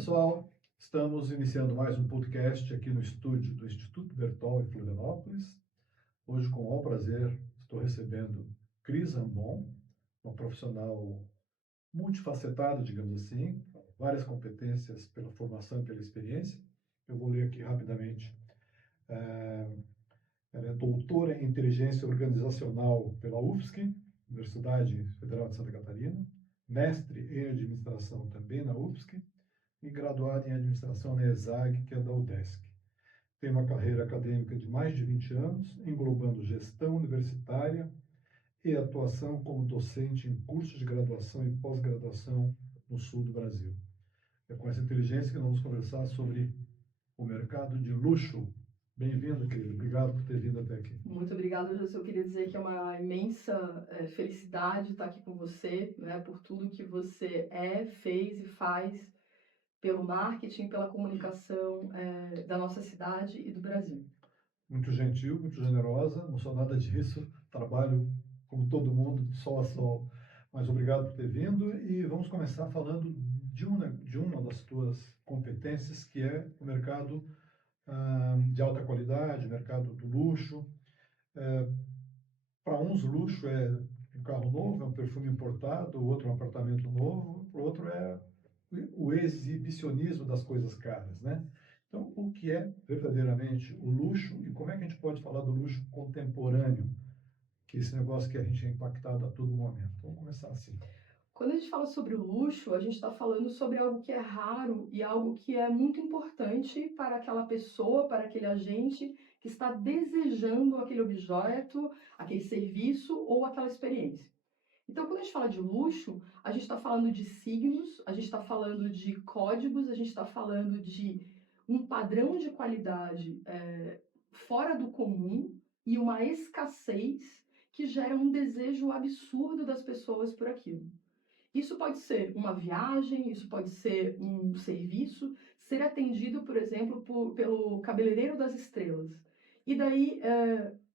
pessoal, estamos iniciando mais um podcast aqui no estúdio do Instituto Bertol em Florianópolis. Hoje, com o maior prazer, estou recebendo Cris Ambon, uma profissional multifacetada, digamos assim, várias competências pela formação e pela experiência. Eu vou ler aqui rapidamente. Ela é doutora em inteligência organizacional pela UFSC, Universidade Federal de Santa Catarina, mestre em administração também na UFSC, e graduada em administração na ESAG, que é da UDESC. Tem uma carreira acadêmica de mais de 20 anos, englobando gestão universitária e atuação como docente em cursos de graduação e pós-graduação no sul do Brasil. É com essa inteligência que nós vamos conversar sobre o mercado de luxo. Bem-vindo, querido. Obrigado por ter vindo até aqui. Muito obrigada, José. Eu queria dizer que é uma imensa felicidade estar aqui com você, né, por tudo que você fez e faz pelo marketing, pela comunicação da nossa cidade e do Brasil. Muito gentil, muito generosa, não sou nada disso, trabalho como todo mundo, de sol a sol. Mas obrigado por ter vindo e vamos começar falando de uma das tuas competências, que é o mercado de alta qualidade, mercado do luxo. Para uns, luxo é um carro novo, é um perfume importado, o outro é um apartamento novo, o outro é o exibicionismo das coisas caras, né? Então, o que é verdadeiramente o luxo e como é que a gente pode falar do luxo contemporâneo, que é esse negócio que a gente é impactado a todo momento? Vamos começar assim. Quando a gente fala sobre o luxo, a gente está falando sobre algo que é raro e algo que é muito importante para aquela pessoa, para aquele agente que está desejando aquele objeto, aquele serviço ou aquela experiência. Então, quando a gente fala de luxo, a gente está falando de signos, a gente está falando de códigos, a gente está falando de um padrão de qualidade fora do comum e uma escassez que gera um desejo absurdo das pessoas por aquilo. Isso pode ser uma viagem, isso pode ser um serviço, ser atendido, por exemplo, pelo cabeleireiro das estrelas. E daí,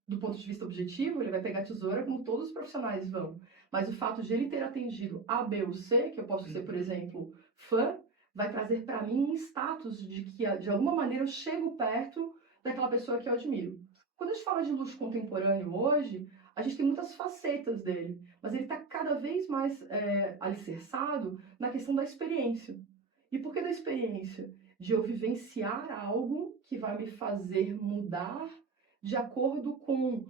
do ponto de vista objetivo, ele vai pegar a tesoura como todos os profissionais vão. Mas o fato de ele ter atendido A, B ou C, que eu posso ser, por exemplo, fã, vai trazer para mim um status de que, de alguma maneira, eu chego perto daquela pessoa que eu admiro. Quando a gente fala de luxo contemporâneo hoje, a gente tem muitas facetas dele, mas ele está cada vez mais alicerçado na questão da experiência. E por que da experiência? De eu vivenciar algo que vai me fazer mudar de acordo com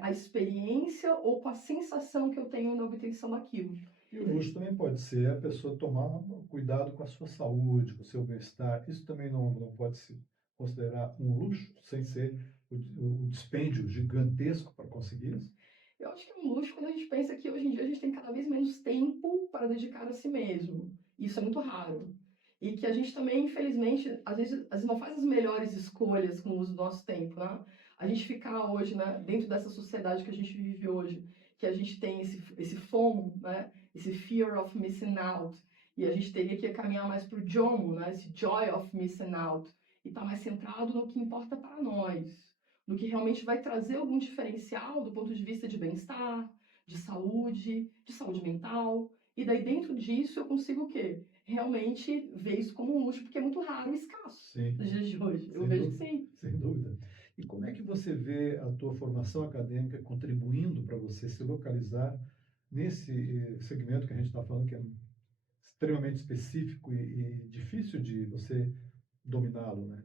a experiência ou com a sensação que eu tenho na obtenção daquilo. E o luxo também pode ser a pessoa tomar cuidado com a sua saúde, com o seu bem-estar. Isso também não pode se considerar um luxo, sem ser o dispêndio gigantesco para conseguir isso? Eu acho que é um luxo quando a gente pensa que hoje em dia a gente tem cada vez menos tempo para dedicar a si mesmo. Isso é muito raro. E que a gente também, infelizmente, às vezes não faz as melhores escolhas com o uso do nosso tempo, né? A gente ficar hoje, né, dentro dessa sociedade que a gente vive hoje, que a gente tem esse FOMO, né, esse Fear of Missing Out, e a gente teria que caminhar mais para o JOMO, né, esse Joy of Missing Out, e estar mais centrado no que importa para nós, no que realmente vai trazer algum diferencial do ponto de vista de bem-estar, de saúde mental. E daí dentro disso eu consigo o quê? Realmente ver isso como um luxo, porque é muito raro e escasso Sim. nos dias de hoje. Eu Sem vejo dúvida, que sim. sem dúvida. E como é que você vê a tua formação acadêmica contribuindo para você se localizar nesse segmento que a gente está falando, que é extremamente específico e difícil de você dominá-lo, né?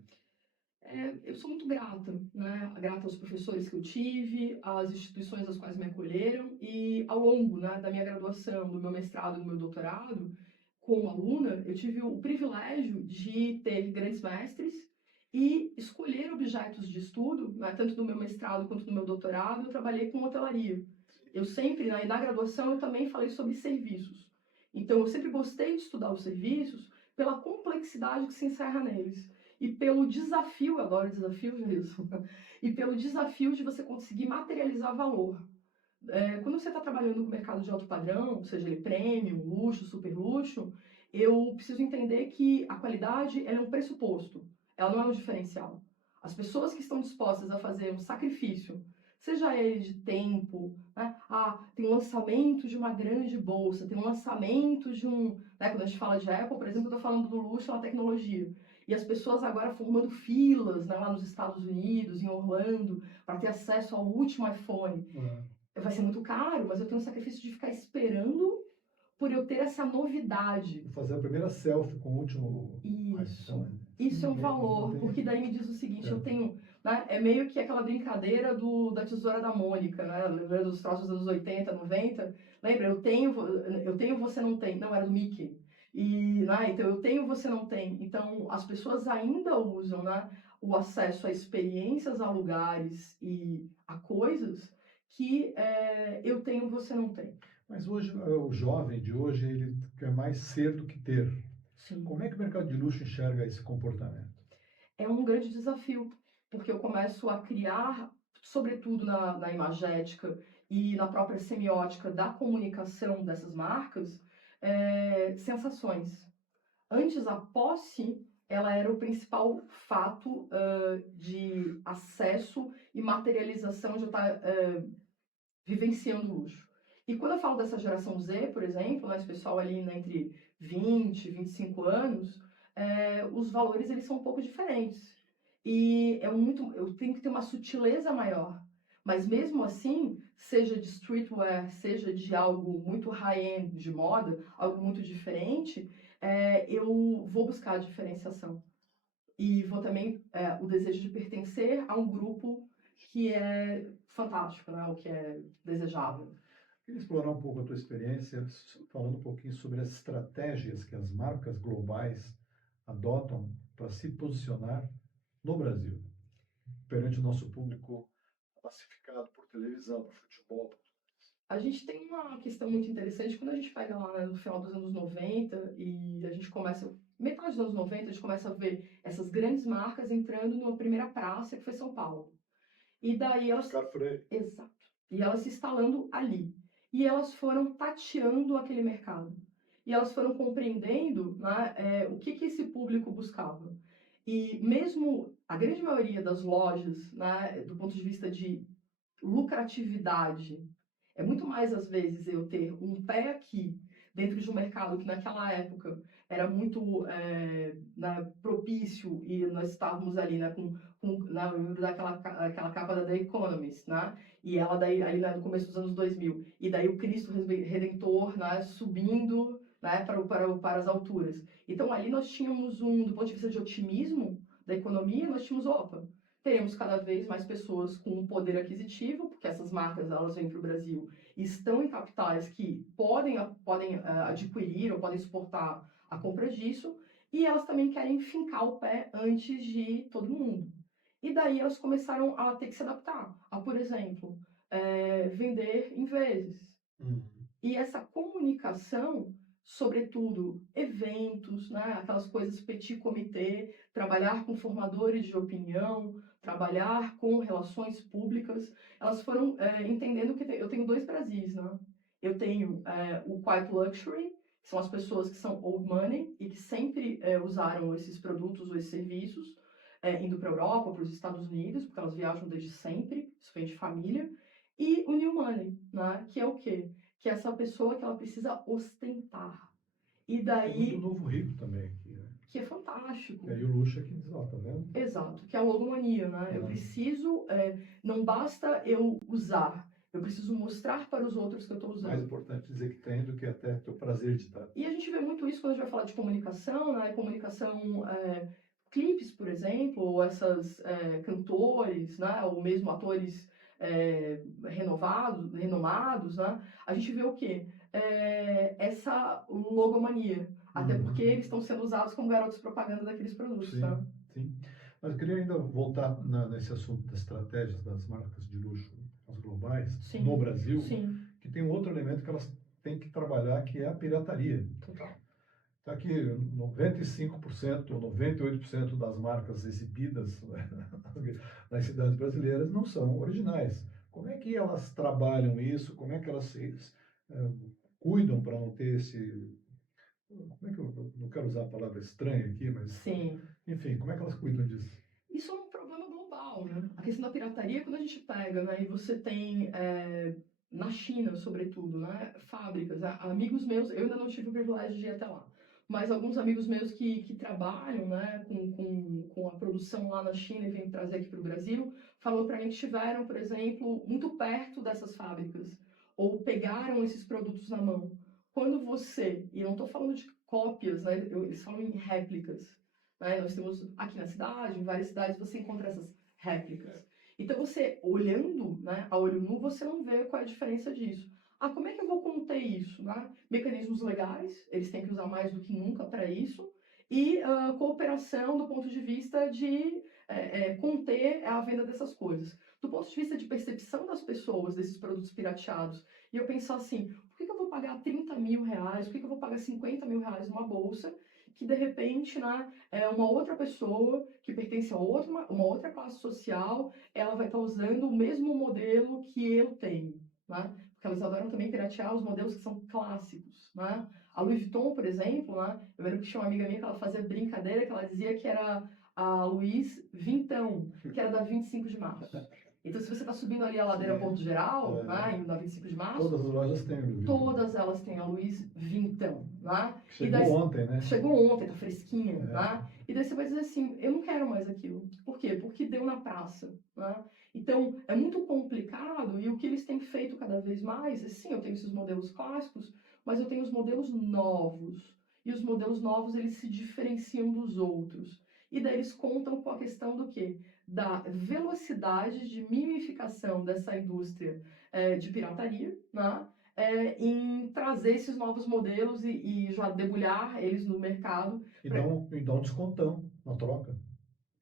Eu sou muito grata, né? Grata aos professores que eu tive, às instituições às quais me acolheram e ao longo, né, da minha graduação, do meu mestrado e do meu doutorado, como aluna, eu tive o privilégio de ter grandes mestres e escolher objetos de estudo, né, tanto do meu mestrado quanto do meu doutorado, eu trabalhei com hotelaria. Eu sempre, né, na graduação, eu também falei sobre serviços. Então, eu sempre gostei de estudar os serviços pela complexidade que se encerra neles e pelo desafio, eu adoro desafio, Gilson, e pelo desafio de você conseguir materializar valor. Quando você está trabalhando com o mercado de alto padrão, seja ele premium, luxo, super luxo, eu preciso entender que a qualidade ela é um pressuposto, ela não é um diferencial. As pessoas que estão dispostas a fazer um sacrifício, seja ele de tempo, né? Tem um lançamento de uma grande bolsa, tem um lançamento de um né? Quando a gente fala de Apple, por exemplo, eu estou falando do luxo, na tecnologia. E as pessoas agora formando filas, né, lá nos Estados Unidos, em Orlando, para ter acesso ao último iPhone. Vai ser muito caro, mas eu tenho o sacrifício de ficar esperando por eu ter essa novidade. Vou fazer a primeira selfie com o último iPhone. Isso é um valor, porque daí me diz o seguinte, eu tenho, né, é meio que aquela brincadeira da tesoura da Mônica, né, lembra dos troços dos anos 80, 90? Lembra, eu tenho, você não tem, não, era do Mickey. E, né, então eu tenho, você não tem. Então as pessoas ainda usam, né, o acesso a experiências, a lugares e a coisas que eu tenho, você não tem. Mas hoje, o jovem de hoje, ele quer mais ser do que ter. Sim. Como é que o mercado de luxo enxerga esse comportamento? É um grande desafio, porque eu começo a criar, sobretudo na imagética e na própria semiótica da comunicação dessas marcas, sensações. Antes, a posse, ela era o principal fato de acesso e materialização de eu estar vivenciando o luxo. E quando eu falo dessa geração Z, por exemplo, né, esse pessoal ali, né, entre 20 e 25 anos, os valores eles são um pouco diferentes. E eu tenho que ter uma sutileza maior. Mas mesmo assim, seja de streetwear, seja de algo muito high-end, de moda, algo muito diferente, eu vou buscar a diferenciação. E vou também, o desejo de pertencer a um grupo que é fantástico, né? O que é desejável. Queria explorar um pouco a tua experiência, falando um pouquinho sobre as estratégias que as marcas globais adotam para se posicionar no Brasil, perante o nosso público classificado por televisão, por futebol. A gente tem uma questão muito interessante quando a gente pega lá, né, no final dos anos 90 e a gente começa, metade dos anos 90, a gente começa a ver essas grandes marcas entrando numa primeira praça, que foi São Paulo. E daí elas... Exato. E elas se instalando ali. E elas foram tateando aquele mercado. E elas foram compreendendo, né, o que esse público buscava. E mesmo a grande maioria das lojas, né, do ponto de vista de lucratividade, é muito mais, às vezes, eu ter um pé aqui, dentro de um mercado que naquela época era muito propício e nós estávamos ali, né, eu lembro daquela capa da The Economist, né, e ela daí, ali no começo dos anos 2000, e daí o Cristo Redentor, né, subindo, né, para as alturas. Então ali nós tínhamos do ponto de vista de otimismo da economia, nós tínhamos, teremos cada vez mais pessoas com poder aquisitivo, porque essas marcas elas vêm para o Brasil e estão em capitais que podem adquirir ou podem suportar a compra disso, e elas também querem fincar o pé antes de todo mundo. E daí elas começaram a ter que se adaptar a, por exemplo, vender em vezes. E essa comunicação, sobretudo eventos, né, aquelas coisas petit comité, trabalhar com formadores de opinião, trabalhar com relações públicas, elas foram entendendo que eu tenho dois Brasis, né? Eu tenho o Quiet Luxury, que são as pessoas que são old money e que sempre usaram esses produtos ou esses serviços, indo para a Europa, para os Estados Unidos, porque elas viajam desde sempre, isso vem de família, e o new money, né, que é o quê? Que é essa pessoa que ela precisa ostentar. E daí... Tem muito novo rico também aqui, né? Que é fantástico. E aí o luxo aqui diz, tá vendo? Exato, que é a logomania, né? Eu preciso, não basta eu usar, eu preciso mostrar para os outros que eu estou usando. Mais importante dizer que tem do que até ter o prazer de estar. E a gente vê muito isso quando a gente vai falar de comunicação, né? Comunicação, clipes, por exemplo, ou essas cantores, né? Ou mesmo atores renomados, né? A gente vê o quê? Essa logomania. Até porque eles estão sendo usados como garotos propaganda daqueles produtos, sim, tá? Sim. Mas eu queria ainda voltar nesse assunto das estratégias das marcas de luxo, as globais, sim, no Brasil, sim, que tem um outro elemento que elas têm que trabalhar, que é a pirataria. total. Está aqui 95% ou 98% das marcas exibidas nas cidades brasileiras não são originais. Como é que elas trabalham isso? Como é que elas cuidam para não ter esse... Como é que eu não quero usar a palavra estranha aqui, mas... Sim. Enfim, como é que elas cuidam disso? Isso é um problema global, né? A questão da pirataria, quando a gente pega, né, e você tem, na China, sobretudo, né, fábricas, amigos meus, eu ainda não tive o privilégio de ir até lá, mas alguns amigos meus que trabalham, né, com a produção lá na China e vêm trazer aqui para o Brasil, falou para mim que estiveram, por exemplo, muito perto dessas fábricas, ou pegaram esses produtos na mão. Quando você, e eu não estou falando de cópias, né, eles falam em réplicas, né, nós temos aqui na cidade, em várias cidades, você encontra essas réplicas. Então, você olhando, né, a olho nu, você não vê qual é a diferença disso. Ah, como é que eu vou conter isso? Né? Mecanismos legais, eles têm que usar mais do que nunca para isso, e cooperação do ponto de vista de conter a venda dessas coisas. Do ponto de vista de percepção das pessoas desses produtos pirateados, e eu pensar assim, por que eu vou pagar 30 mil reais, por que eu vou pagar 50 mil reais numa bolsa, que de repente, né, uma outra pessoa que pertence a uma outra classe social, ela vai estar usando o mesmo modelo que eu tenho, né? Porque elas adoram também piratear os modelos que são clássicos, né? A Louis Vuitton, por exemplo, né? Eu lembro que tinha uma amiga minha que ela fazia brincadeira, que ela dizia que era a Louis Vintão, que era da 25 de março. Então, se você está subindo ali a ladeira Porto Geral, né, na 25 de março, Todas as lojas têm Louis Vuitton. todas elas têm a Louis Vintão, né? Chegou ontem, né? Chegou ontem, tá fresquinha, né? E daí você vai dizer assim, eu não quero mais aquilo. Por quê? Porque deu na praça, né? Então, é muito complicado e o que eles têm feito cada vez mais é, sim, eu tenho esses modelos clássicos, mas eu tenho os modelos novos. E os modelos novos, eles se diferenciam dos outros. E daí eles contam com a questão do quê? Da velocidade de mimificação dessa indústria de pirataria, né? Em trazer esses novos modelos e já debulhar eles no mercado. E dá um descontão na troca.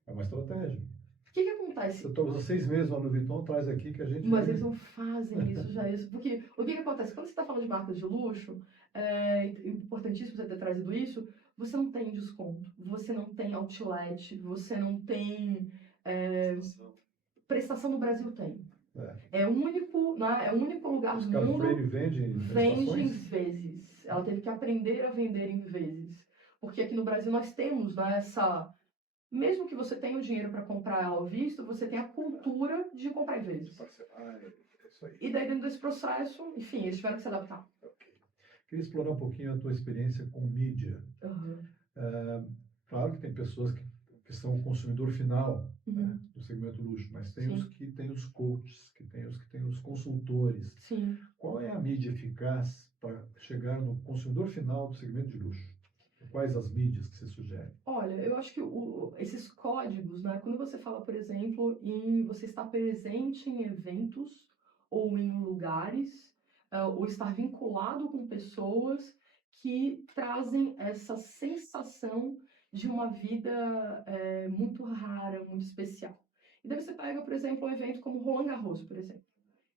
É uma estratégia. O que acontece? Você usa 6 meses no Louis Vuitton, traz aqui que a gente... Mas eles não fazem isso já. Porque o que acontece? Quando você está falando de marcas de luxo, é importantíssimo você ter trazido isso, você não tem desconto, você não tem outlet, você não tem... Prestação no Brasil tem. É o único, né, é o único lugar do mundo vende em vezes. Ela teve que aprender a vender em vezes. Porque aqui no Brasil nós temos, né, essa... Mesmo que você tenha o dinheiro para comprar ela ao visto, você tem a cultura de comprar em vezes. E daí dentro desse processo, enfim, eles tiveram que se adaptar. Queria explorar um pouquinho a tua experiência com mídia. Claro que tem pessoas que são o consumidor final, né, do segmento luxo, mas tem os que têm os coaches, que têm os consultores. Sim. Qual é a mídia eficaz para chegar no consumidor final do segmento de luxo? Quais as mídias que você sugere? Olha, eu acho que esses códigos, né, quando você fala, por exemplo, em você estar presente em eventos ou em lugares, ou estar vinculado com pessoas que trazem essa sensação de uma vida muito rara, muito especial. E daí você pega, por exemplo, um evento como Roland Garros, por exemplo.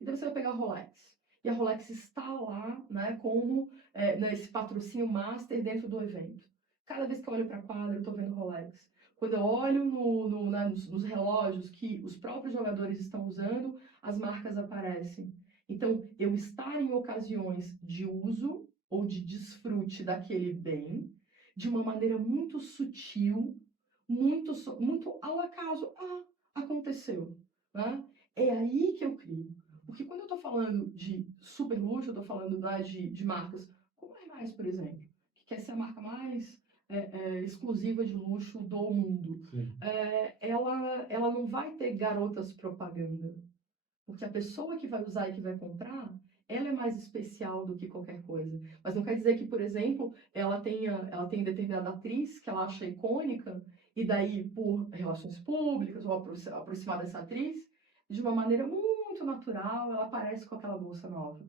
E daí você vai pegar a Rolex. E a Rolex está lá, né, como nesse patrocínio master dentro do evento. Cada vez que eu olho para a quadra, eu estou vendo Rolex. Quando eu olho nos relógios que os próprios jogadores estão usando, as marcas aparecem. Então, eu estar em ocasiões de uso ou de desfrute daquele bem, de uma maneira muito sutil, muito ao acaso. Ah, aconteceu. Né? É aí que eu crio. Porque quando eu estou falando de super luxo, eu estou falando de marcas como a Hermès, por exemplo, que quer ser a marca mais exclusiva de luxo do mundo. Ela não vai ter garotas propaganda. Porque a pessoa que vai usar e que vai comprar, ela é mais especial do que qualquer coisa. Mas não quer dizer que, por exemplo, ela tem determinada atriz que ela acha icônica, e daí, por relações públicas, ou aproximar dessa atriz, de uma maneira muito natural, ela aparece com aquela bolsa nova.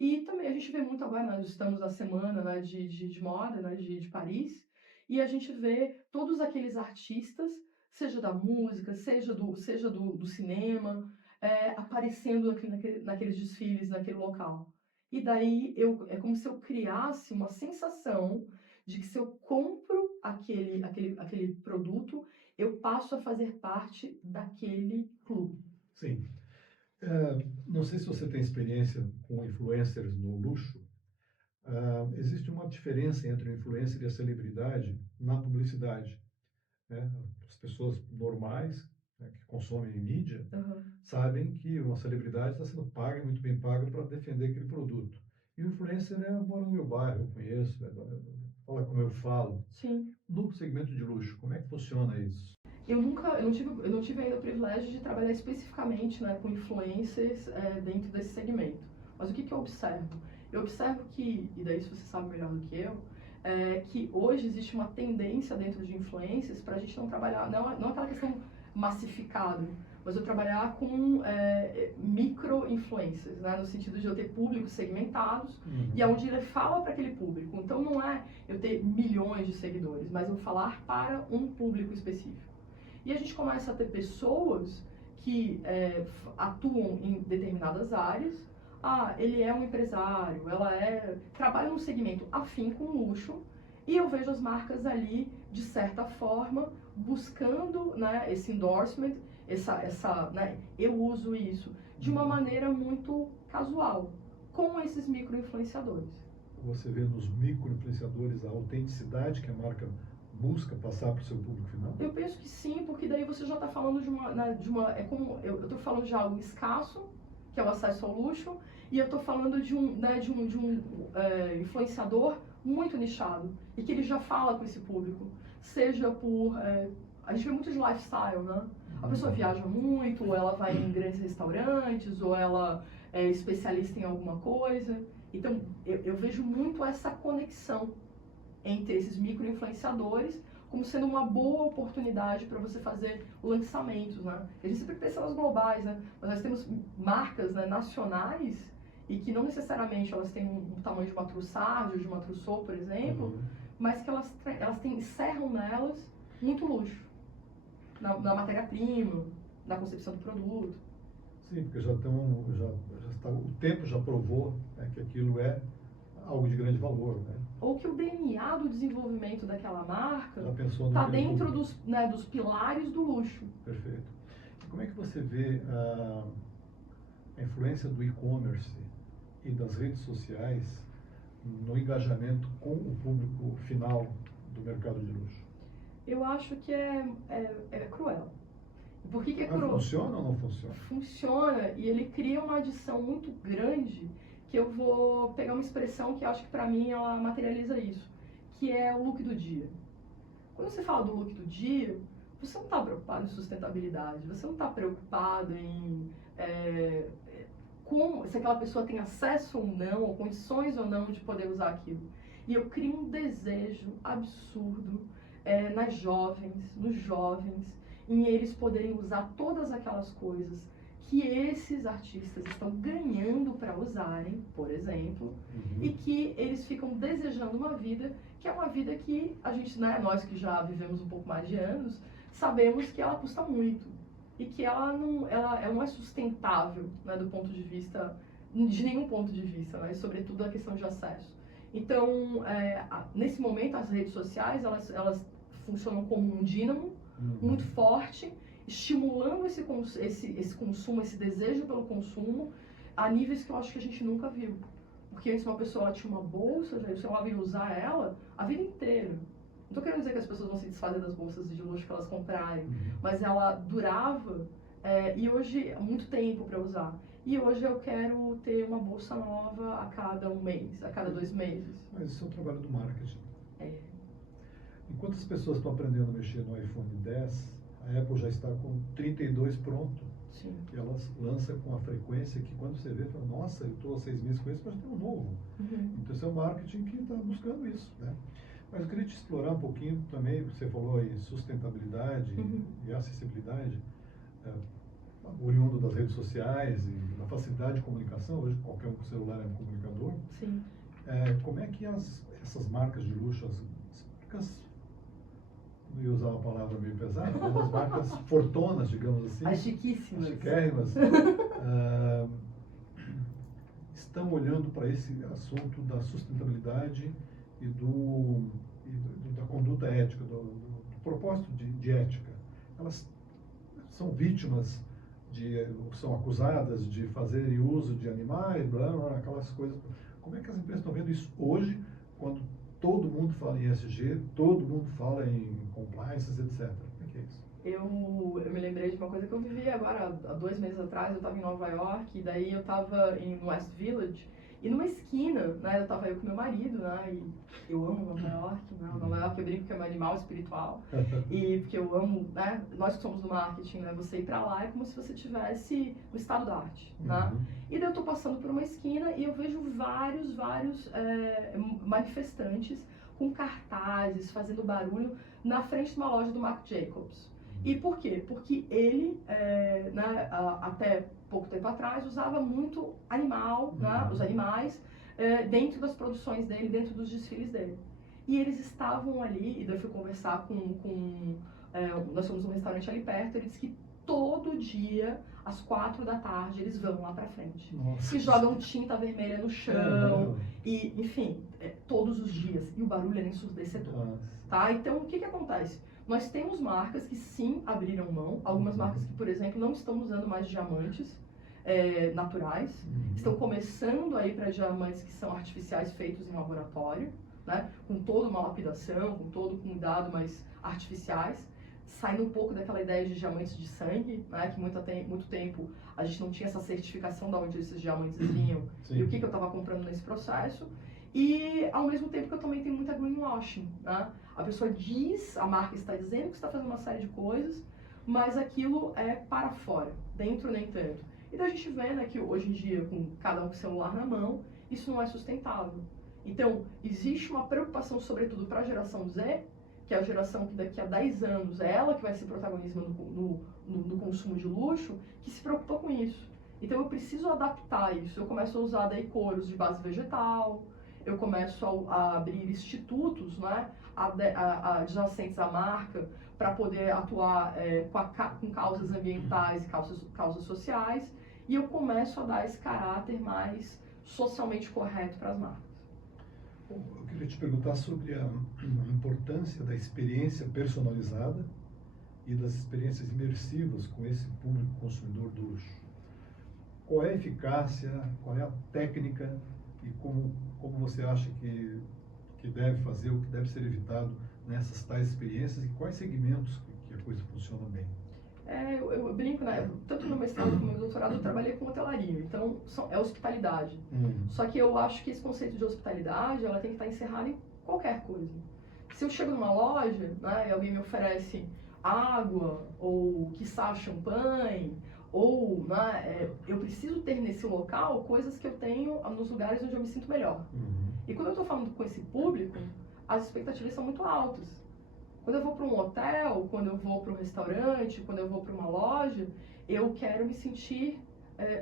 E também a gente vê muito agora, nós estamos na semana, né, de moda, né, de Paris, e a gente vê todos aqueles artistas, seja da música, seja do cinema, aparecendo naqueles desfiles, naquele local. E daí é como se eu criasse uma sensação de que se eu compro aquele produto, eu passo a fazer parte daquele clube. Sim. Não sei se você tem experiência com influencers no luxo. Existe uma diferença entre o influencer e a celebridade na publicidade. Né? As pessoas normais, né, que consomem mídia, sabem que uma celebridade está sendo paga, muito bem paga, para defender aquele produto. E o influencer mora no meu bairro, eu conheço, Olha como eu falo. Sim. No segmento de luxo, como é que funciona isso? Eu não tive ainda o privilégio de trabalhar especificamente, né, com influencers dentro desse segmento. Mas o que eu observo? Eu observo que, e daí se você sabe melhor do que eu, que hoje existe uma tendência dentro de influencers para a gente não trabalhar, não aquela questão massificada, mas eu trabalhar com micro-influencers, né, no sentido de eu ter públicos segmentados e onde ele fala para aquele público. Então não é eu ter milhões de seguidores, mas eu falar para um público específico. E a gente começa a ter pessoas que atuam em determinadas áreas. Ah, ele é um empresário, trabalha num segmento afim com luxo, e eu vejo as marcas ali, de certa forma, buscando, né, esse endorsement, né, eu uso isso, de uma maneira muito casual, com esses micro-influenciadores. Você vê nos micro-influenciadores a autenticidade que a marca busca passar para o seu público final? Eu penso que sim, porque daí você já está falando eu estou falando de algo escasso, que é o acesso ao luxo, e eu estou falando de um influenciador muito nichado, e que ele já fala com esse público, seja por... a gente vê muito de lifestyle, né? A pessoa viaja muito, ou ela vai em grandes restaurantes, ou ela é especialista em alguma coisa. Então, eu vejo muito essa conexão entre esses micro-influenciadores como sendo uma boa oportunidade para você fazer lançamentos, né? A gente sempre pensa nas globais, né? Mas nós temos marcas, né, nacionais e que não necessariamente elas têm um tamanho de uma Trussardi ou de uma Trousseau, por exemplo, mas que elas encerram nelas muito luxo. Na matéria-prima, na concepção do produto. Sim, porque o tempo já provou, né, que aquilo é algo de grande valor, né? Ou que o DNA do desenvolvimento daquela marca está dentro dos pilares do luxo. Perfeito. E como é que você vê a influência do e-commerce e das redes sociais no engajamento com o público final do mercado de luxo? Eu acho que é cruel. Por que é cruel? Funciona ou não funciona? Funciona, e ele cria uma adição muito grande, que eu vou pegar uma expressão que eu acho que para mim ela materializa isso, que é o look do dia. Quando você fala do look do dia, você não está preocupado em sustentabilidade, você não está preocupado em se aquela pessoa tem acesso ou não, ou condições ou não de poder usar aquilo. E eu crio um desejo absurdo nas jovens, nos jovens, em eles poderem usar todas aquelas coisas que esses artistas estão ganhando para usarem, por exemplo, e que eles ficam desejando uma vida que é uma vida que a gente, né, nós que já vivemos um pouco mais de anos, sabemos que ela custa muito e que ela não é sustentável, né, do ponto de vista, de nenhum ponto de vista, mas sobretudo a questão de acesso. Então, nesse momento, as redes sociais, elas funcionam como um dínamo muito forte, estimulando esse consumo, esse desejo pelo consumo, a níveis que eu acho que a gente nunca viu. Porque antes uma pessoa tinha uma bolsa, ela ia usar ela a vida inteira. Não estou querendo dizer que as pessoas vão se desfazer das bolsas de luxo que elas comprarem, mas ela durava e hoje é muito tempo para usar. E hoje eu quero ter uma bolsa nova a cada um mês, a cada 2 meses. Mas isso é o trabalho do marketing. Enquanto as pessoas estão aprendendo a mexer no iPhone 10, a Apple já está com 32 pronto. Sim. E ela lança com a frequência que quando você vê, fala, nossa, eu estou há 6 meses com esse, mas tem um novo. Então esse é o marketing que está buscando isso, né? Mas eu queria te explorar um pouquinho também, você falou aí sustentabilidade e acessibilidade, oriundo das redes sociais e da facilidade de comunicação, hoje qualquer um com celular é um comunicador. Sim. Como é que essas marcas de luxo, as marcas, não ia usar uma palavra meio pesada, mas as marcas fortonas, digamos assim. As chiquíssimas. As chiquérrimas, estão olhando para esse assunto da sustentabilidade e da conduta ética, do propósito de ética. Elas são vítimas são acusadas de fazerem uso de animais, blá, blá, aquelas coisas. Como é que as empresas estão vendo isso hoje, quando todo mundo fala em ESG, todo mundo fala em compliance, etc. Como é que é isso? Eu me lembrei de uma coisa que eu vivi agora, há 2 meses atrás, eu estava em Nova York, e daí eu estava no West Village, E numa esquina, né, eu tava eu com meu marido, né, e eu amo Nova York, né, Nova York eu brinco que é meu animal espiritual, e porque eu amo, né, nós que somos do marketing, né, você ir pra lá é como se você tivesse o estado da arte, né. E daí eu tô passando por uma esquina e eu vejo vários manifestantes com cartazes, fazendo barulho na frente de uma loja do Marc Jacobs. E por quê? Porque ele, né, até pouco tempo atrás, usava muito animal, né, os animais, dentro das produções dele, dentro dos desfiles dele. E eles estavam ali, e daí eu fui conversar nós fomos num restaurante ali perto, ele disse que todo dia, às 4 da tarde, eles vão lá pra frente. Nossa. E jogam tinta vermelha no chão, e, enfim, todos os dias. E o barulho era ensurdecedor, tá? Então, o que acontece? Nós temos marcas que sim abriram mão, algumas marcas que, por exemplo, não estão usando mais diamantes naturais, estão começando a ir para diamantes que são artificiais feitos em laboratório, né, com toda uma lapidação, com todo um cuidado, mas artificiais, saindo um pouco daquela ideia de diamantes de sangue, né, que muito tempo a gente não tinha essa certificação de onde esses diamantes vinham e o que eu estava comprando nesse processo. E ao mesmo tempo que eu também tenho muita greenwashing, né? A pessoa diz, a marca está dizendo que está fazendo uma série de coisas, mas aquilo é para fora, dentro nem tanto. E daí a gente vê, né, que hoje em dia, com cada um com o celular na mão, isso não é sustentável. Então, existe uma preocupação, sobretudo para a geração Z, que é a geração que daqui a 10 anos é ela que vai ser protagonista no consumo de luxo, que se preocupa com isso. Então, eu preciso adaptar isso. Eu começo a usar daí couros de base vegetal, eu começo a abrir institutos, né, adjacentes à marca, para poder atuar com causas ambientais e causas sociais, e eu começo a dar esse caráter mais socialmente correto para as marcas. Eu queria te perguntar sobre a importância da experiência personalizada e das experiências imersivas com esse público consumidor do luxo. Qual é a eficácia, qual é a técnica e como você acha que deve fazer, o que deve ser evitado nessas tais experiências e quais segmentos que a coisa funciona bem? Eu brinco, né? Tanto no mestrado como no doutorado eu trabalhei com hotelaria, então é hospitalidade. Só que eu acho que esse conceito de hospitalidade, ela tem que estar encerrada em qualquer coisa. Se eu chego numa loja, né, e alguém me oferece água, ou quiçá champanhe, ou, né, eu preciso ter nesse local coisas que eu tenho nos lugares onde eu me sinto melhor. E quando eu estou falando com esse público, as expectativas são muito altas. Quando eu vou para um hotel, quando eu vou para um restaurante, quando eu vou para uma loja, eu quero me sentir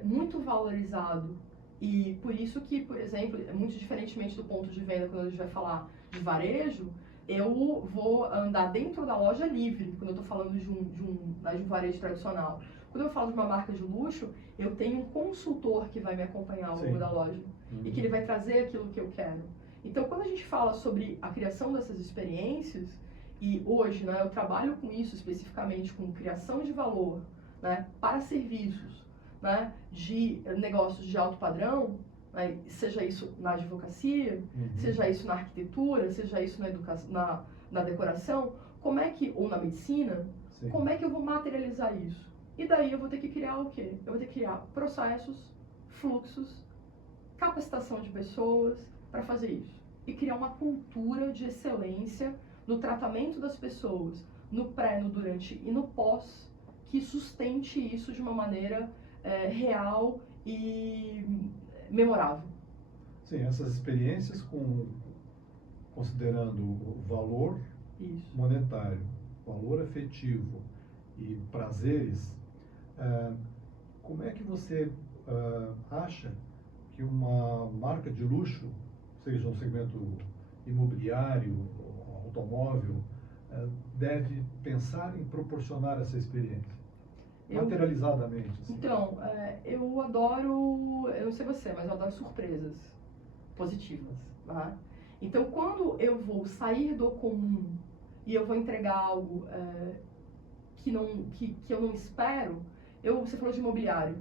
muito valorizado. E por isso que, por exemplo, muito diferentemente do ponto de venda, quando a gente vai falar de varejo, eu vou andar dentro da loja livre, quando eu estou falando de um varejo tradicional. Quando eu falo de uma marca de luxo, eu tenho um consultor que vai me acompanhar ao longo da loja e que ele vai trazer aquilo que eu quero. Então, quando a gente fala sobre a criação dessas experiências, e hoje, né, eu trabalho com isso especificamente, com criação de valor, né, para serviços, né, de negócios de alto padrão, né, seja isso na advocacia, seja isso na arquitetura, seja isso na decoração, ou na medicina, como é que eu vou materializar isso? E daí eu vou ter que criar o quê? Eu vou ter que criar processos, fluxos, capacitação de pessoas para fazer isso. E criar uma cultura de excelência no tratamento das pessoas, no pré, no durante e no pós, que sustente isso de uma maneira real e memorável. Sim, essas experiências considerando o valor monetário, valor afetivo e prazeres, como é que você acha que uma marca de luxo, seja no segmento imobiliário, automóvel, deve pensar em proporcionar essa experiência? Materializadamente. Assim. Então, eu adoro, eu não sei você, mas eu adoro surpresas positivas. Tá? Então, quando eu vou sair do comum e eu vou entregar algo que eu não espero, você falou de imobiliário,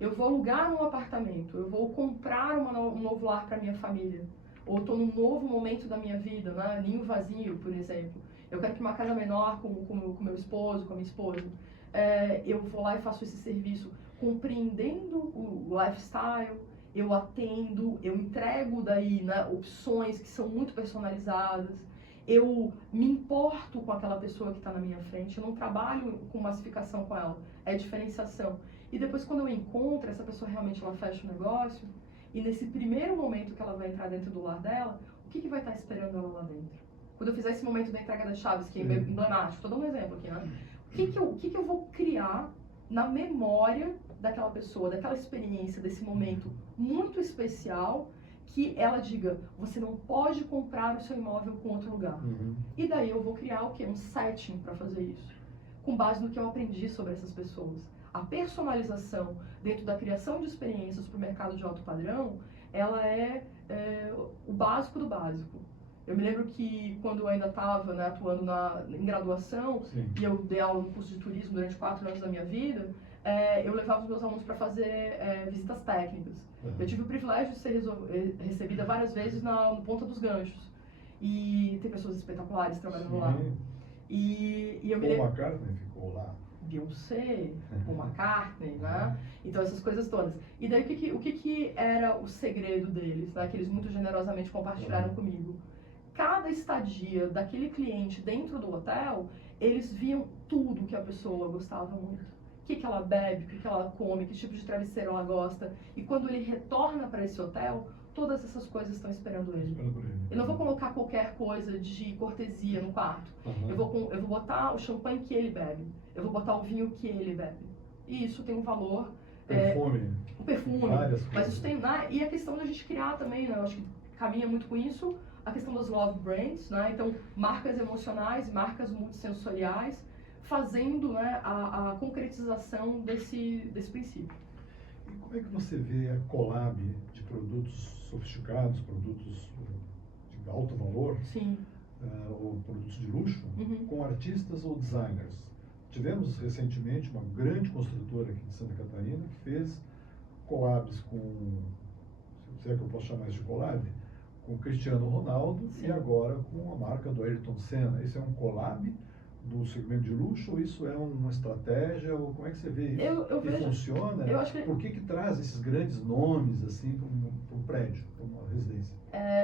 eu vou alugar um apartamento, eu vou comprar um novo lar para minha família, ou estou num novo momento da minha vida, né? Ninho vazio, por exemplo. Eu quero que uma casa menor com meu esposo, com a minha esposa. Eu vou lá e faço esse serviço compreendendo o lifestyle eu atendo, eu entrego daí, né, opções que são muito personalizadas, eu me importo com aquela pessoa que está na minha frente, eu não trabalho com massificação com ela, é diferenciação. E depois quando eu encontro, essa pessoa realmente ela fecha o negócio, e nesse primeiro momento que ela vai entrar dentro do lar dela, o que vai estar esperando ela lá dentro? Quando eu fizer esse momento da entrega das chaves, que é emblemático, estou dando um exemplo aqui, né? O que eu vou criar na memória daquela pessoa, daquela experiência, desse momento muito especial, que ela diga, você não pode comprar o seu imóvel com outro lugar. E daí eu vou criar o quê? Um setting para fazer isso, com base no que eu aprendi sobre essas pessoas. A personalização dentro da criação de experiências para o mercado de alto padrão, ela é o básico do básico. Eu me lembro que quando eu ainda estava, né, atuando em graduação, Sim. e eu dei aula no curso de turismo durante 4 anos da minha vida, eu levava os meus alunos para fazer visitas técnicas. Eu tive o privilégio de ser recebida várias vezes na ponta dos ganchos. E tem pessoas espetaculares trabalhando lá. E eu me lembro... Paul McCartney ficou lá. Beyoncé, Paul McCartney, né? Então essas coisas todas. E daí o que era o segredo deles, né? Que eles muito generosamente compartilharam comigo. Cada estadia daquele cliente dentro do hotel, eles viam tudo que a pessoa gostava muito. O que ela bebe, o que ela come, que tipo de travesseiro ela gosta. E quando ele retorna para esse hotel, todas essas coisas estão esperando ele. Eu não vou colocar qualquer coisa de cortesia no quarto. Eu vou botar o champanhe que ele bebe. Eu vou botar o vinho que ele bebe. E isso tem um valor... Perfume. O perfume. Mas isso tem... E a questão da gente criar também, né? Eu acho que caminha muito com isso. A questão das love brands, né? Então, marcas emocionais, marcas multissensoriais, fazendo, né, a concretização desse princípio. E como é que você vê a collab de produtos sofisticados, produtos de alto valor, Sim. Ou produtos de luxo, com artistas ou designers? Tivemos recentemente uma grande construtora aqui de Santa Catarina que fez collabs com, se é que eu posso chamar isso de collab, com o Cristiano Ronaldo. Sim. E agora com a marca do Ayrton Senna. Isso é um collab do segmento de luxo ou isso é uma estratégia? Ou como é que você vê isso? Eu vejo, funciona? Eu acho que... Por que traz esses grandes nomes assim para um prédio, para uma residência?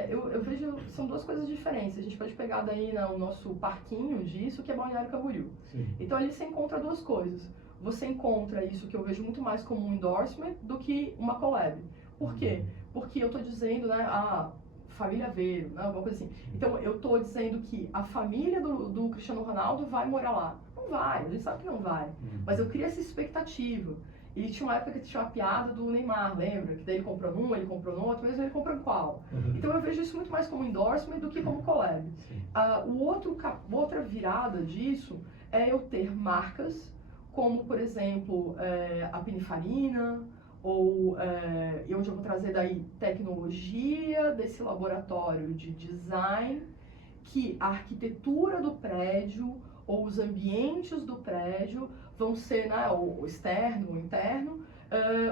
Eu vejo, são duas coisas diferentes. A gente pode pegar daí, né, o nosso parquinho disso, que é Balneário Camboriú. Sim. Então ali você encontra duas coisas. Você encontra isso que eu vejo muito mais como um endorsement do que uma collab. Por quê? Porque eu estou dizendo, né, família Aveiro, né, alguma coisa assim. Então, eu estou dizendo que a família do Cristiano Ronaldo vai morar lá. Não vai, a gente sabe que não vai. Mas eu crio essa expectativa. E tinha uma época que tinha uma piada do Neymar, lembra? Que daí ele comprou num, ele comprou no outro, mesmo ele comprou em qual? Então, eu vejo isso muito mais como endorsement do que como collab. Outra virada disso é eu ter marcas como, por exemplo, a Pininfarina, ou onde eu vou trazer daí tecnologia desse laboratório de design, que a arquitetura do prédio ou os ambientes do prédio vão ser, né, o externo, o interno,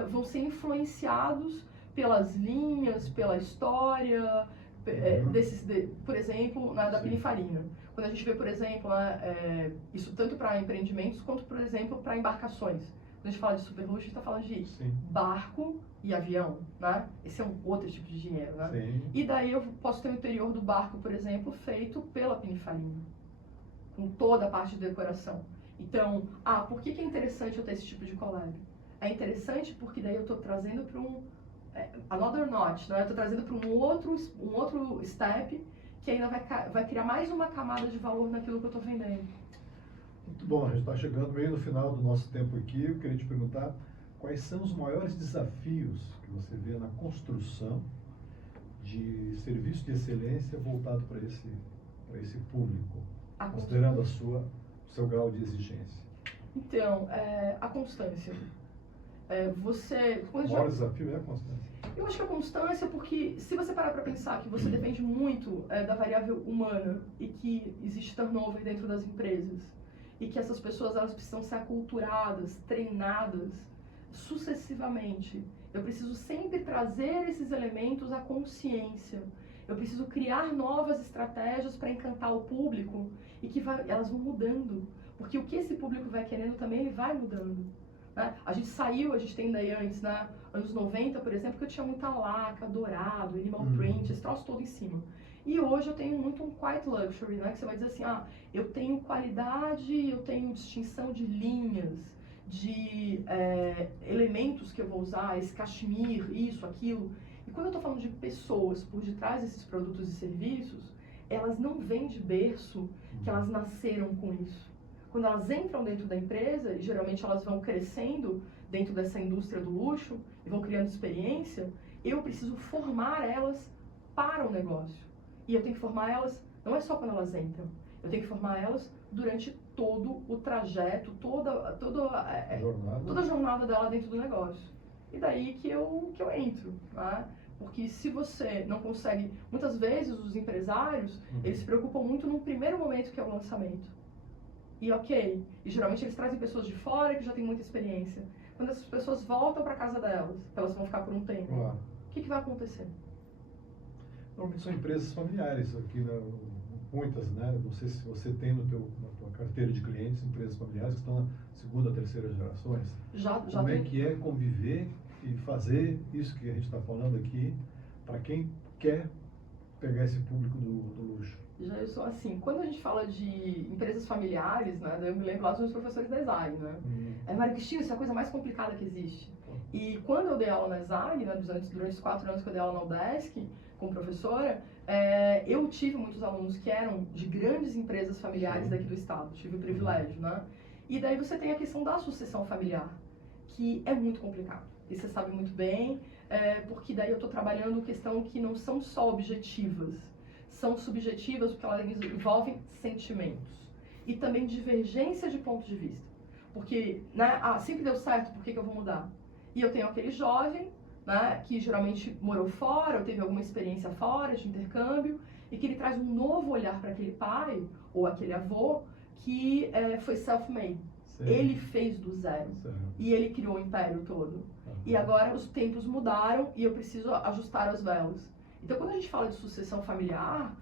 vão ser influenciados pelas linhas, pela história, por exemplo, da Pininfarina. Quando a gente vê, por exemplo, isso tanto para empreendimentos quanto, por exemplo, para embarcações. Quando a gente fala de super luxo, a gente está falando de barco e avião, né? Esse é um outro tipo de dinheiro, né? Sim. E daí eu posso ter o interior do barco, por exemplo, feito pela Pininfarina, com toda a parte de decoração. Então, por que é interessante eu ter esse tipo de collab? É interessante porque daí eu estou trazendo para another notch, né? Eu estou trazendo para um outro step que ainda vai criar mais uma camada de valor naquilo que eu estou vendendo. Muito bom, a gente está chegando meio no final do nosso tempo aqui. Eu queria te perguntar quais são os maiores desafios que você vê na construção de serviço de excelência voltado para esse público, considerando o seu grau de exigência. Então, a constância. O maior desafio é a constância. Eu acho que a constância, porque se você parar para pensar que você depende muito da variável humana e que existe turnover dentro das empresas, e que essas pessoas elas precisam ser aculturadas, treinadas sucessivamente. Eu preciso sempre trazer esses elementos à consciência. Eu preciso criar novas estratégias para encantar o público e que elas vão mudando. Porque o que esse público vai querendo também, ele vai mudando. né? A gente tem daí antes, né, anos 90, por exemplo, que eu tinha muita laca, dourado, animal print, esse troço todo em cima. E hoje eu tenho muito um quiet luxury, né, que você vai dizer assim, eu tenho qualidade, eu tenho distinção de linhas, de elementos que eu vou usar, esse cachemir, isso, aquilo. E quando eu estou falando de pessoas por detrás desses produtos e serviços, elas não vêm de berço que elas nasceram com isso. Quando elas entram dentro da empresa, e geralmente elas vão crescendo dentro dessa indústria do luxo, e vão criando experiência, eu preciso formar elas para o negócio. E eu tenho que formar elas, não é só quando elas entram, eu tenho que formar elas durante todo o trajeto, toda a jornada dela dentro do negócio. E daí que eu entro, né? Porque se você não consegue, muitas vezes os empresários, eles se preocupam muito no primeiro momento que é o lançamento. E ok, e geralmente eles trazem pessoas de fora que já têm muita experiência. Quando essas pessoas voltam para casa delas, elas vão ficar por um tempo, o que vai acontecer? Normalmente são empresas familiares aqui, né? Muitas, né? Não sei se você tem na tua carteira de clientes empresas familiares que estão na segunda, terceira gerações. Já Como é que é conviver e fazer isso que a gente está falando aqui para quem quer pegar esse público do luxo? Já eu sou assim, quando a gente fala de empresas familiares, né, eu me lembro lá dos meus professores de design, né? Mário Cristina, isso é a coisa mais complicada que existe. E quando eu dei aula na ESAG, né, durante os 4 anos que eu dei aula na UDESC, como professora, eu tive muitos alunos que eram de grandes empresas familiares daqui do estado, tive o privilégio, né? E daí você tem a questão da sucessão familiar, que é muito complicado. E você sabe muito bem, porque daí eu estou trabalhando questão que não são só objetivas, são subjetivas porque elas envolvem sentimentos e também divergência de ponto de vista. Porque, né, sempre deu certo, por que eu vou mudar? E eu tenho aquele jovem, né, que geralmente morou fora, ou teve alguma experiência fora de intercâmbio, e que ele traz um novo olhar para aquele pai ou aquele avô que foi self-made. Ele fez do zero. E ele criou o império todo. E agora os tempos mudaram e eu preciso ajustar as velas. Então, quando a gente fala de sucessão familiar,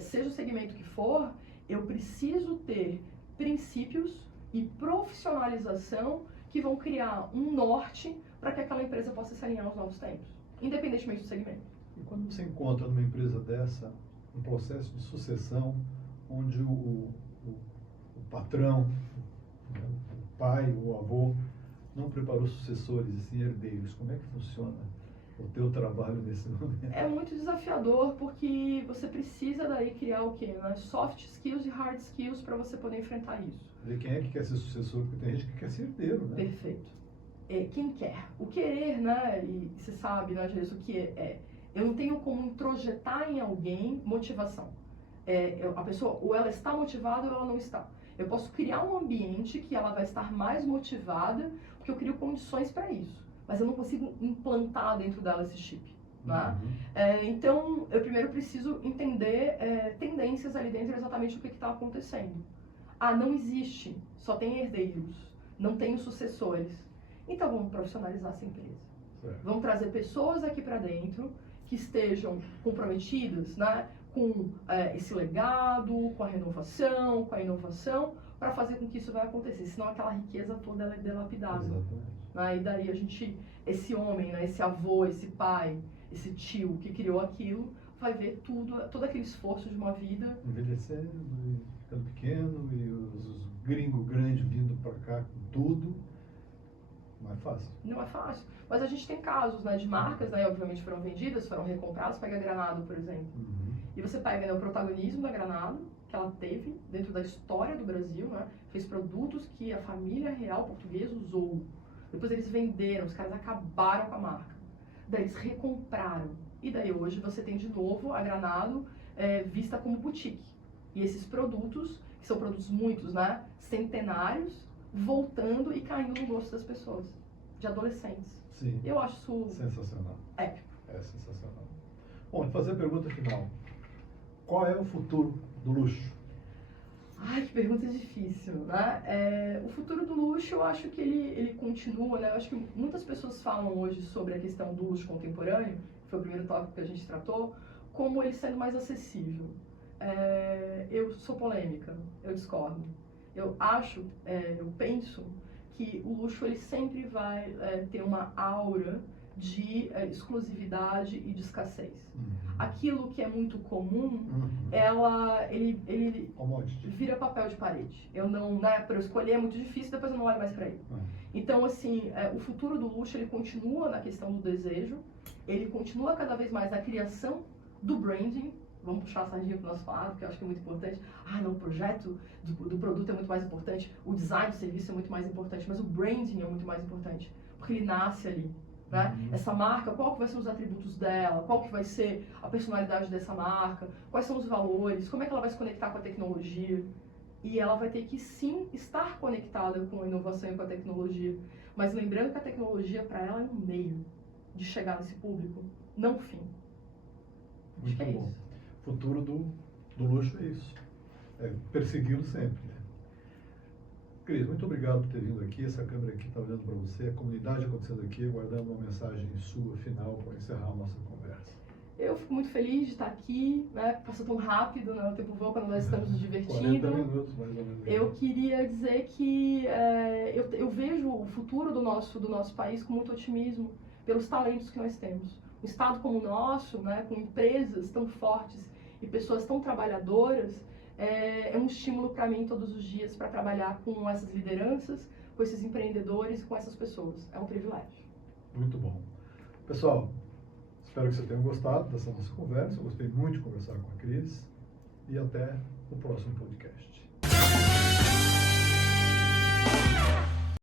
seja o segmento que for, eu preciso ter princípios e profissionalização que vão criar um norte para que aquela empresa possa se alinhar aos novos tempos, independentemente do segmento. E quando você encontra numa empresa dessa um processo de sucessão onde o patrão, né, o pai, o avô, não preparou sucessores e sim herdeiros, como é que funciona o teu trabalho nesse momento? É muito desafiador porque você precisa daí criar o quê? Né? Soft skills e hard skills para você poder enfrentar isso. Quem é que quer ser sucessor? Porque tem gente que quer ser herdeiro, né? Perfeito. Quem quer? O querer, né? E você sabe, né, Gerson, o que eu não tenho como introjetar em alguém motivação. A pessoa, ou ela está motivada ou ela não está. Eu posso criar um ambiente que ela vai estar mais motivada, porque eu crio condições para isso. Mas eu não consigo implantar dentro dela esse chip. Né? Então, eu primeiro preciso entender tendências ali dentro, exatamente o que está acontecendo. Não existe, só tem herdeiros, não tem os sucessores. Então, vamos profissionalizar essa empresa. Vamos trazer pessoas aqui para dentro que estejam comprometidas, né, com esse legado, com a renovação, com a inovação, para fazer com que isso vai acontecer. Senão aquela riqueza toda ela é dilapidada. E daí a gente, esse homem, né, esse avô, esse pai, esse tio que criou aquilo, vai ver todo aquele esforço de uma vida. Envelhecendo, e ficando pequeno, e os gringos grandes vindo para cá com tudo. Não é fácil. Não é fácil. Mas a gente tem casos, né, de marcas, né, obviamente foram vendidas, foram recompradas. Pega a Granado, por exemplo. E você pega, né, o protagonismo da Granado, que ela teve dentro da história do Brasil, né, fez produtos que a família real portuguesa usou. Depois eles venderam, os caras acabaram com a marca. Daí eles recompraram. E daí hoje você tem de novo a Granado vista como boutique. E esses produtos, que são produtos muitos, né, centenários, voltando e caindo no gosto das pessoas, de adolescentes. Sim. Eu acho isso sensacional. Épico. É sensacional. Bom, vou fazer a pergunta final. Qual é o futuro do luxo? Ai, que pergunta difícil, né? O futuro do luxo, eu acho que ele continua, né? Eu acho que muitas pessoas falam hoje sobre a questão do luxo contemporâneo, que foi o primeiro tópico que a gente tratou, como ele sendo mais acessível. Eu sou polêmica, eu discordo. Eu acho, eu penso que o luxo ele sempre vai ter uma aura de exclusividade e de escassez. Aquilo que é muito comum, ele vira papel de parede. Eu não, né, para eu escolher é muito difícil, depois eu não olho mais para ele. Então, assim, o futuro do luxo, ele continua na questão do desejo, ele continua cada vez mais na criação do branding. Vamos puxar a sardinha para o nosso lado, que eu acho que é muito importante. Não, o projeto do produto é muito mais importante, o design do serviço é muito mais importante, mas o branding é muito mais importante, porque ele nasce ali. Né? Essa marca, qual que vai ser os atributos dela, qual que vai ser a personalidade dessa marca, quais são os valores, como é que ela vai se conectar com a tecnologia. E ela vai ter que sim estar conectada com a inovação e com a tecnologia, mas lembrando que a tecnologia para ela é um meio de chegar nesse público, não o fim. Muito bom. Isso. O futuro do luxo é isso, é persegui-lo sempre. Né? Cris, muito obrigado por ter vindo aqui, essa câmera aqui está olhando para você, a comunidade acontecendo aqui, aguardando uma mensagem sua final para encerrar a nossa conversa. Eu fico muito feliz de estar aqui, né? Passou tão rápido, né? O tempo voa quando nós estamos nos divertindo. 40 minutos, mais ou menos. Eu queria dizer que eu vejo o futuro do nosso país com muito otimismo, pelos talentos que nós temos. Um estado como o nosso, né? Com empresas tão fortes e pessoas tão trabalhadoras, é um estímulo para mim todos os dias para trabalhar com essas lideranças, com esses empreendedores, com essas pessoas. É um privilégio. Muito bom. Pessoal, espero que vocês tenham gostado dessa nossa conversa. Eu gostei muito de conversar com a Cris e até o próximo podcast.